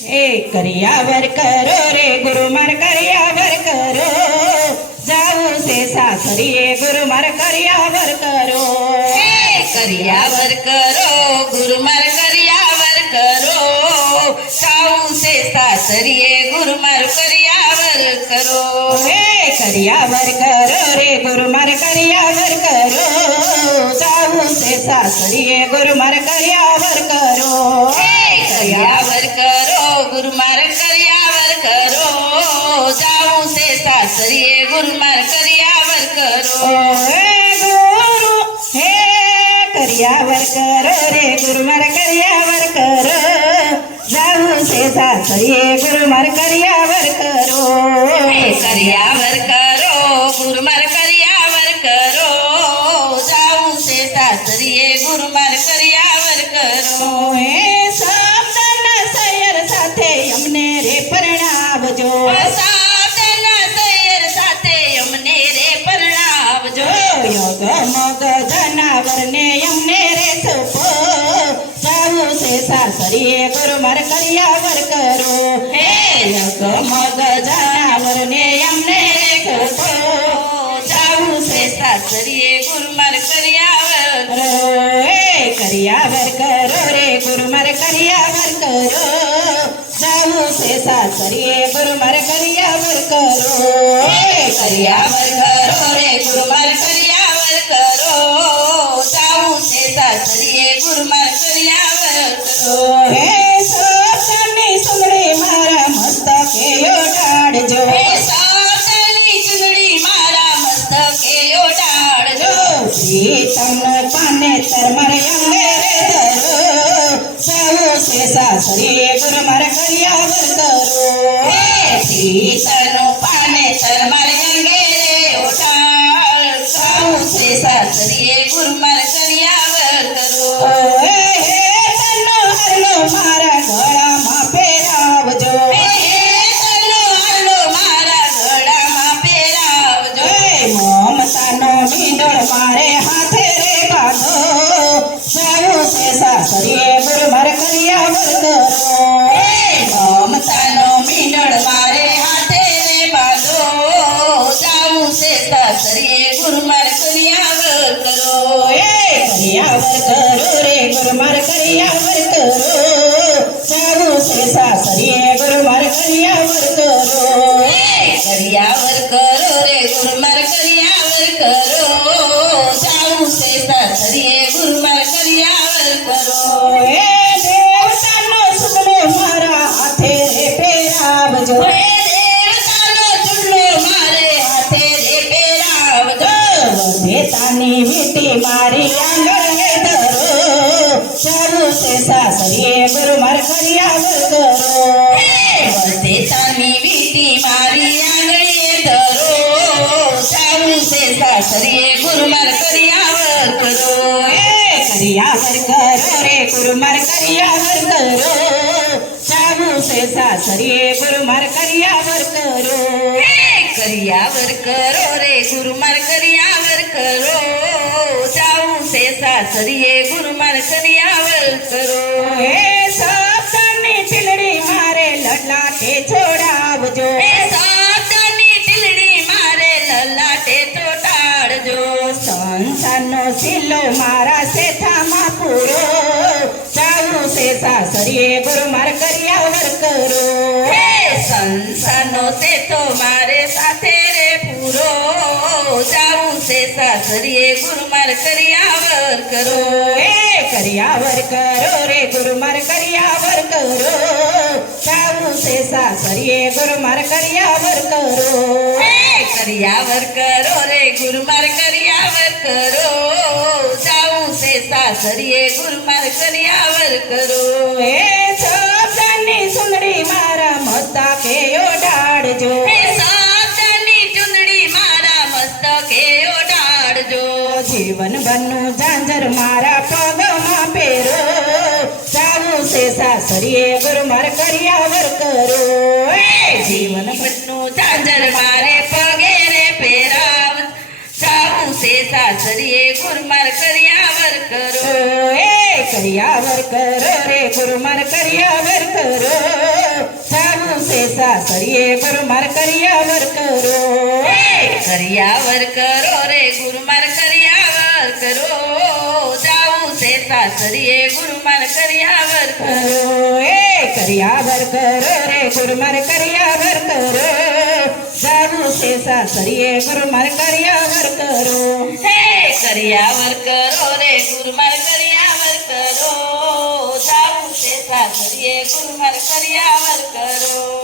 करियावर करो रे गुरु मार करियावर करो जाऊ से सासरिये गुरु मार करियावर करो करियावर करो गुरु मार करियावर करो जाऊ से सासरिये गुरु मार करियावर करो करियावर करो रे गुरु मार करियावर करो जाऊ से सासरिये गुरु मार करियावर करो करियावर करो गुरु मार करियावर करो जाऊ से सासरिये गुरु मार करियावर करो गुरु हे करियावर करो रे गुरु मार करियावर करो जाऊ से सासरिये गुरु मार करियावर करो करियावर करो गुरु मार करियावर करो जाऊ से सासरिये गुरु मार करियावर करो અમને રે પરણાવજો સાધના સૈયર સાથે અમને રે પરણાવજો યોગ મગ જનાવર ને અમને રે થોપો જાવું છે સાસરીએ ગુરુ માર કરિયાવર કરો હે યોગ મગ જનાવર ને અમને રે થોપો જાવું છે સાસરીએ ગુરુ માર કરિયાવર કરિયાવર કરો રે ગુરુ માર કરિયાવર કરો जाऊ से सासरिये गुरु मार करियावर करो करियावर करो रे गुरु मार करियावर करो जाऊ से सासरिये गुरु मार करियावर करो हे सासनी सुंदरी मारा मस्तके ओढ़ाड़जो हे सासनी सुंदरी मारा मस्तके ओढ़ाड़जो प्रीतम पाने तरमर अंगे रे धरो जाऊ से सासरिये गुरु मार करियावर करो प्रीतनो पाने तरमर अंगे रे ओढ़ाड़ जाऊ से सासरिये गुरु मार करियावर करो तनो हरलो मारा गळा માં પહેરાવજો તનો હરલો મારા ગળામાં પહેરાવજો મમતાનો મીંડળ મારે હાથે રે બાંધો જાવું છે સાસરીએ ગુરુ માર કરિયાવર કરો મમતાનો મીંડળ મારે હાથે રે બાંધો જાવું છે સાસરીએ ગુરુ માર કરિયાવર કરો કરિયાવર કરો રે ગુરુ માર કરિયાવર કરો જાવું છે સાસરીએ ગુરુ માર કરિયાવર કરો કરિયાવર કરો રે ગુરુ માર કરિયાવર કરો જાવું છે સાસરીએ ગુરુ માર કરિયાવર કરો દેવતાનો સુગડો મારા હાથે રે પહેરાવજો દેવતાનો ચૂડલો મારે હાથે રે પહેરાવજો દેતાની વીટી મારી આંગણે ધરો જાવું છે સાસરીએ ગુરુ માર કરિયાવર કરો દેતાની વીટી મારી આંગળીએ ધરો જાવું છે સાસરીએ ગુરુ માર કરિયાવર કરો કરિયાવર કરો રે ગુરુ માર કરિયાવર કરો જાવું છે સાસરીએ ગુરુ માર કરિયાવર કરો કરિયાવર કરો રે ગુરુ માર કરિયાવર કરો જાવું છે સાસરીએ ગુરુ માર કરિયાવર કરો સાસની ટીલડી મારે લલાટે છોડાવજો સાસની ટીલડી મારે લલાટે ચોટાડજો સંસારનો સિલ્લો મારા શેઠામાં પૂરો જાવું છે સાસરીએ ગુરુ માર કરિયાવર કરો સંસારનો સેતો મારે સાથે રે પૂરો જાવું છે સાસરીએ ગુરુ માર કરિયાવર કરો કરિયાવર કરો રે ગુરુ માર કરિયાવર કરો જાવું છે સાસરીએ ગુરુ માર કરિયાવર કરો કરિયાવર કરો રે ગુરુ માર કરિયાવર કરો જાવું છે સાસરીએ ગુરુ માર કરિયાવર કરો સાસની સુંદરી મારા મસ્તકે ઓઢાડજો સાસની ચુંદડી મારા મસ્તકે ઓઢાડજો જીવન બનનું ઝાંઝર મારા પગમાં પહેરો જાવું છે સાસરીએ ગુરુ માર કરિયાવર કરો જીવન ભરનું ઝાંઝર મારે પગે રે પહેરાવ જાવું છે સાસરીએ ગુરુ માર કરિયાવર કરો કરિયાવર કરો રે ગુરુ માર કરિયાવર કરો જાવું છે સાસરીએ ગુરુ માર કરિયાવર કરો કરિયાવર કરો રે ગુરુ માર કરિયાવર કરો જાવું છે સાસરીએ ગુરુ માર કરિયાવર કરો કરિયાવર કરો રે ગુરુ માર કરિયાવર કરો જાવું છે સાસરીએ ગુરુ માર કરિયાવર કરો કરિયાવર કરો રે ગુરુ માર કરિયાવર કરો જાવું છે સાસરીએ ગુરુ માર કરિયાવર કરો